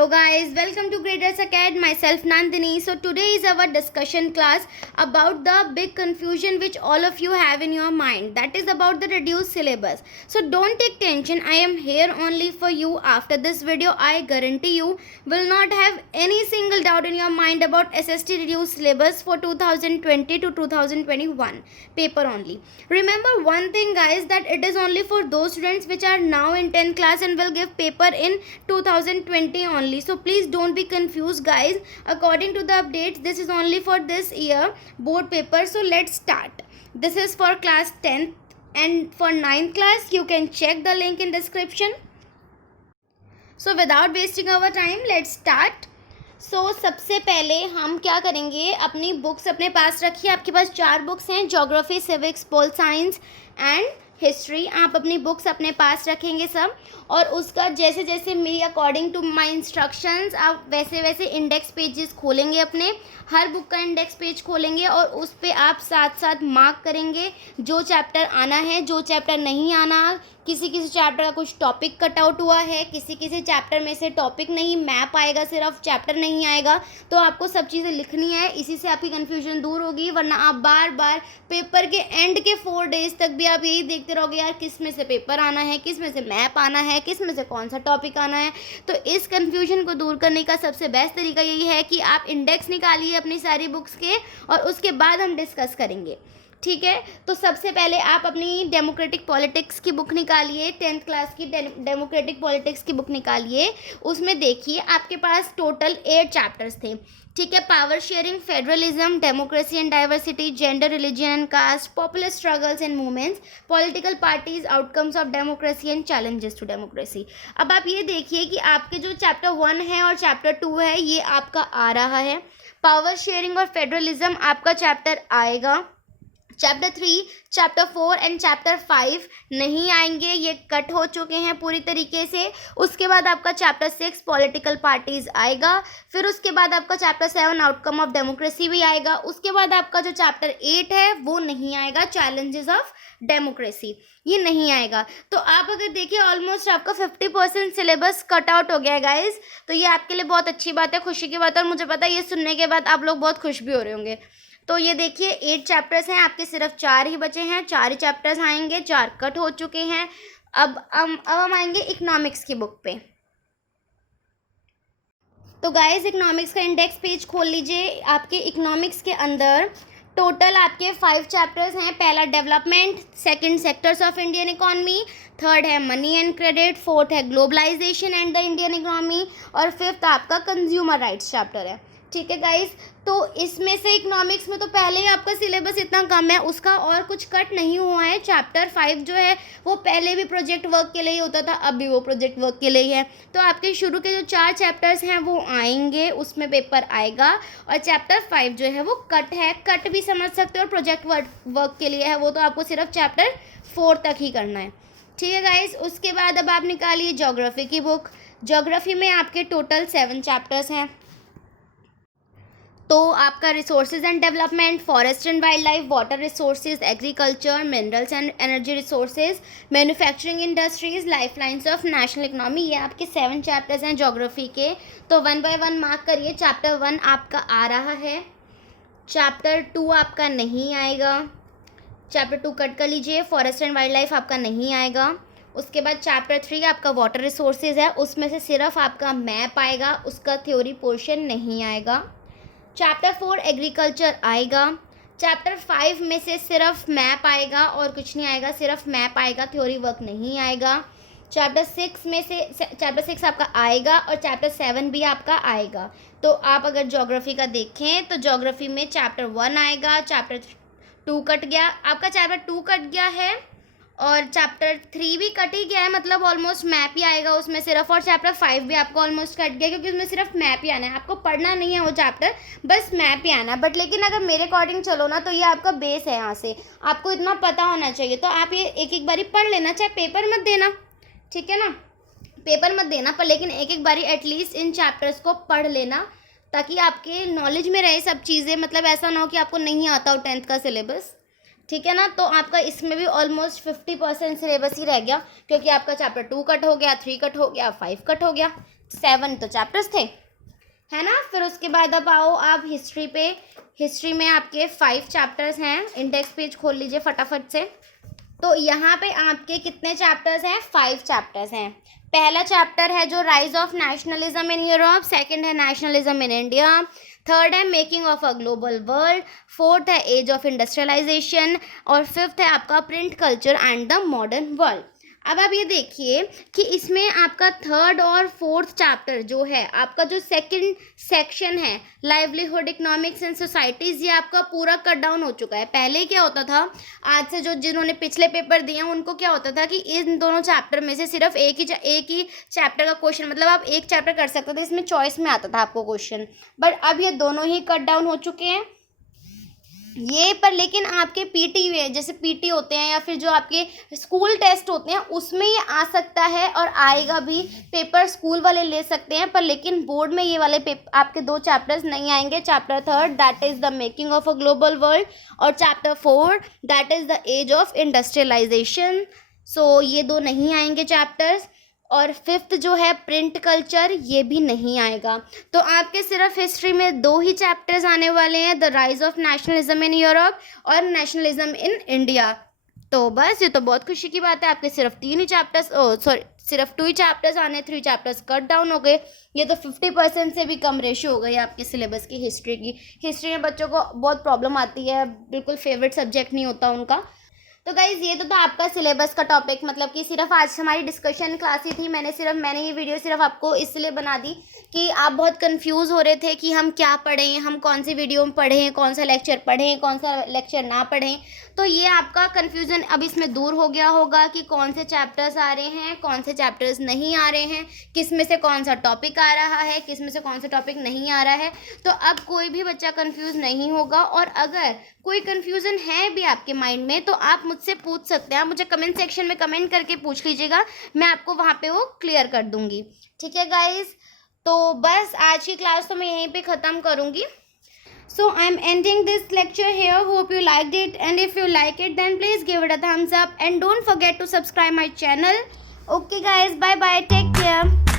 Hello guys, welcome to Graders Acad. Myself Nandini. So today is our discussion class about the big confusion which all of you have in your mind. That is about the reduced syllabus. So don't take tension. I am here only for you. After this video, I guarantee you will not have any single doubt in your mind about SST reduced syllabus for 2020 to 2021 paper only. Remember one thing guys, that it is only for those students which are now in 10th class and will give paper in 2020 only. So please don't be confused guys. According to the updates, this is only for this year board paper. So let's start. This is for class 10th and for 9th class you can check the link in description. So without wasting our time, let's start. सबसे पहले हम क्या करेंगे, अपनी books अपने पास रखिए. आपके पास 4 books हैं, geography, civics, pol science and history. आप अपनी बुक्स अपने पास रखेंगे सब, और उसका जैसे जैसे मेरी अकॉर्डिंग टू माय इंस्ट्रक्शंस आप वैसे वैसे इंडेक्स पेजेस खोलेंगे. अपने हर बुक का इंडेक्स पेज खोलेंगे और उस पर आप साथ साथ मार्क करेंगे जो चैप्टर आना है, जो चैप्टर नहीं आना. किसी किसी चैप्टर का कुछ टॉपिक कट आउट हुआ है, किसी किसी चैप्टर में से टॉपिक नहीं, मैप आएगा सिर्फ, चैप्टर नहीं आएगा. तो आपको सब चीज़ें लिखनी है. इसी से आपकी कन्फ्यूजन दूर होगी, वरना आप बार बार पेपर के एंड के 4 डेज तक भी आप यही देखते रहोगे यार किस में से पेपर आना है, किस में से मैप आना है, किस में से कौन सा टॉपिक आना है. तो इस कन्फ्यूजन को दूर करने का सबसे बेस्ट तरीका यही है कि आप इंडेक्स निकालिए अपनी सारी बुक्स के, और उसके बाद हम डिस्कस करेंगे. ठीक है, तो सबसे पहले आप अपनी डेमोक्रेटिक पॉलिटिक्स की बुक निकालिए. 10th क्लास की डेमोक्रेटिक पॉलिटिक्स की बुक निकालिए. उसमें देखिए आपके पास टोटल 8 चैप्टर्स थे. ठीक है, power sharing, federalism, democracy and diversity, gender, religion and caste, popular struggles and movements, political parties, outcomes of democracy and challenges to democracy. अब आप ये देखिए कि आपके जो चैप्टर 1 है और चैप्टर 2 है ये आपका आ रहा है. पावर शेयरिंग और फेडरलिज्म आपका चैप्टर आएगा. चैप्टर 3, चैप्टर 4 एंड चैप्टर 5 नहीं आएंगे, ये कट हो चुके हैं पूरी तरीके से. उसके बाद आपका चैप्टर 6 पॉलिटिकल पार्टीज आएगा. फिर उसके बाद आपका चैप्टर 7 आउटकम ऑफ डेमोक्रेसी भी आएगा. उसके बाद आपका जो चैप्टर 8 है वो नहीं आएगा, चैलेंजेस ऑफ डेमोक्रेसी, ये नहीं आएगा. तो आप अगर देखिए ऑलमोस्ट आपका 50% सिलेबस कट आउट हो गया है गाइज. तो ये आपके लिए बहुत अच्छी बात है, खुशी की बात है, और मुझे पता है ये सुनने के बाद आप लोग बहुत खुश भी हो रहे होंगे. तो ये देखिए 8 चैप्टर्स हैं आपके, सिर्फ 4 ही बचे हैं. 4 ही चैप्टर्स आएंगे, 4 कट हो चुके हैं. अब हम आएंगे इकोनॉमिक्स की बुक पे. तो गाइस इकोनॉमिक्स का इंडेक्स पेज खोल लीजिए. आपके इकोनॉमिक्स के अंदर टोटल आपके 5 चैप्टर्स हैं. पहला development, second sectors of Indian economy, third है मनी एंड क्रेडिट, फोर्थ है globalisation and the Indian economy, और फिफ्थ आपका कंज्यूमर राइट्स चैप्टर है. ठीक है गाइस, तो इसमें से इकोनॉमिक्स में तो पहले ही आपका सिलेबस इतना कम है, उसका और कुछ कट नहीं हुआ है. चैप्टर 5 जो है वो पहले भी प्रोजेक्ट वर्क के लिए ही होता था, अब भी वो प्रोजेक्ट वर्क के लिए ही है. तो आपके शुरू के जो 4 चैप्टर्स हैं वो आएंगे, उसमें पेपर आएगा. और चैप्टर 5 जो है वो कट है, कट भी समझ सकते हो, और प्रोजेक्ट वर्क के लिए है, वो तो आपको सिर्फ चैप्टर 4 तक ही करना है. ठीक है गाइस, उसके बाद अब आप निकालिए ज्योग्राफी की बुक. ज्योग्राफी में आपके टोटल 7 चैप्टर्स हैं. तो आपका resources and development, forest and wild life, water resources, agriculture, minerals and energy resources, manufacturing industries, life lines of national economy, ये आपके 7 चैप्टर्स हैं ज्योग्राफी के. तो 1 बाय 1 मार्क करिए. चैप्टर 1 आपका आ रहा है, चैप्टर 2 आपका नहीं आएगा, चैप्टर 2 कट कर लीजिए. फॉरेस्ट एंड वाइल्ड लाइफ आपका नहीं आएगा. उसके बाद चैप्टर 3 आपका वाटर रिसोर्सेज है, उसमें से सिर्फ आपका मैप आएगा, उसका थ्योरी पोर्शन नहीं आएगा. चैप्टर 4 एग्रीकल्चर आएगा. चैप्टर 5 में से सिर्फ मैप आएगा और कुछ नहीं आएगा, सिर्फ मैप आएगा, थ्योरी वर्क नहीं आएगा. चैप्टर 6 में से चैप्टर 6 आपका आएगा, और चैप्टर 7 भी आपका आएगा. तो आप अगर ज्योग्राफी का देखें तो ज्योग्राफी में चैप्टर 1 आएगा, चैप्टर 2 कट गया, आपका चैप्टर 2 कट गया है, और चैप्टर 3 भी कट ही गया है, मतलब ऑलमोस्ट मैप ही आएगा उसमें सिर्फ. और चैप्टर 5 भी आपको ऑलमोस्ट कट गया, क्योंकि उसमें सिर्फ मैप ही आना है, आपको पढ़ना नहीं है वो चैप्टर, बस मैप ही आना है. बट लेकिन अगर मेरे अकॉर्डिंग चलो ना तो ये आपका बेस है, यहाँ से आपको इतना पता होना चाहिए. तो आप ये एक एक बारी पढ़ लेना, चाहे पेपर मत देना, ठीक है ना, पेपर मत देना, पर लेकिन एक एक बारी एटलीस्ट इन चैप्टर्स को पढ़ लेना, ताकि आपके नॉलेज में रहे सब चीज़ें. मतलब ऐसा ना हो कि आपको नहीं आता हो 10th का सिलेबस. ठीक है ना, तो आपका इसमें भी ऑलमोस्ट 50% सिलेबस ही रह गया, क्योंकि आपका चैप्टर 2 कट हो गया, 3 कट हो गया, 5 कट हो गया. 7 तो चैप्टर्स थे, है ना। फिर उसके बाद अब आओ आप हिस्ट्री पे। हिस्ट्री में आपके 5 चैप्टर्स हैं। इंडेक्स पेज खोल लीजिए फटाफट से। तो यहाँ पे आपके कितने चैप्टर्स हैं? 5 चैप्टर्स हैं। पहला चैप्टर है जो rise of nationalism in Europe, second है नेशनलिज्म इन इंडिया, थर्ड है making of a global world, fourth है एज ऑफ इंडस्ट्रियलाइजेशन और फिफ्थ है आपका print culture and the modern world. अब आप ये देखिए कि इसमें आपका थर्ड और फोर्थ चैप्टर जो है, आपका जो सेकंड सेक्शन है लाइवलीहुड इकोनॉमिक्स एंड सोसाइटीज़, ये आपका पूरा कट डाउन हो चुका है। पहले क्या होता था, आज से जो जिन्होंने पिछले पेपर दिए हैं उनको क्या होता था कि इन दोनों चैप्टर में से सिर्फ एक ही चैप्टर का क्वेश्चन, मतलब आप एक चैप्टर कर सकते थे, इसमें चॉइस में आता था आपको क्वेश्चन, बट अब ये दोनों ही कट डाउन हो चुके हैं ये पर। लेकिन आपके पीटी में, जैसे पीटी होते हैं या फिर जो आपके स्कूल टेस्ट होते हैं, उसमें ये आ सकता है और आएगा भी। पेपर स्कूल वाले ले सकते हैं पर, लेकिन बोर्ड में ये वाले पेपर आपके 2 चैप्टर्स नहीं आएंगे। Chapter 3 that is the making of a global world और chapter 4 that is the age of industrialisation. So ये 2 नहीं आएंगे चैप्टर्स। और 5th जो है प्रिंट कल्चर, ये भी नहीं आएगा। तो आपके सिर्फ हिस्ट्री में 2 ही चैप्टर्स आने वाले हैं, the rise of nationalism in Europe और नेशनलिज्म इन इंडिया। तो बस ये तो बहुत खुशी की बात है, आपके सिर्फ 3 ही चैप्टर्स, सिर्फ 2 ही चैप्टर्स आने, 3 चैप्टर्स कट डाउन हो गए। ये तो 50% से भी कम रेशियो हो गई आपके सिलेबस की हिस्ट्री की। हिस्ट्री में बच्चों को बहुत प्रॉब्लम आती है, बिल्कुल फेवरेट सब्जेक्ट नहीं होता उनका। तो गाइज़ ये तो था आपका सिलेबस का टॉपिक, मतलब कि सिर्फ आज हमारी डिस्कशन क्लास ही थी। मैंने ये वीडियो सिर्फ आपको इसलिए बना दी कि आप बहुत कंफ्यूज हो रहे थे कि हम क्या पढ़ें, हम कौन सी वीडियो में पढ़ें, कौन सा लेक्चर पढ़ें, कौन सा लेक्चर ना पढ़ें। तो ये आपका कन्फ्यूज़न अब इसमें दूर हो गया होगा कि कौन से चैप्टर्स आ रहे हैं, कौन से चैप्टर्स नहीं आ रहे हैं, किस में से कौन सा टॉपिक आ रहा है, किस में से कौन सा टॉपिक नहीं आ रहा है। तो अब कोई भी बच्चा कंफ्यूज नहीं होगा। और अगर कोई कन्फ्यूज़न है भी आपके माइंड में तो आप मुझसे पूछ सकते हैं। आप मुझे कमेंट सेक्शन में कमेंट करके पूछ लीजिएगा, मैं आपको वहाँ पे वो क्लियर कर दूँगी। ठीक है गाइज़, तो बस आज की क्लास तो मैं यहीं पे ख़त्म करूँगी। So I'm ending this lecture here. Hope you liked it, and if you like it then please give it a thumbs up and don't forget to subscribe my channel. Okay guys, bye bye, take care.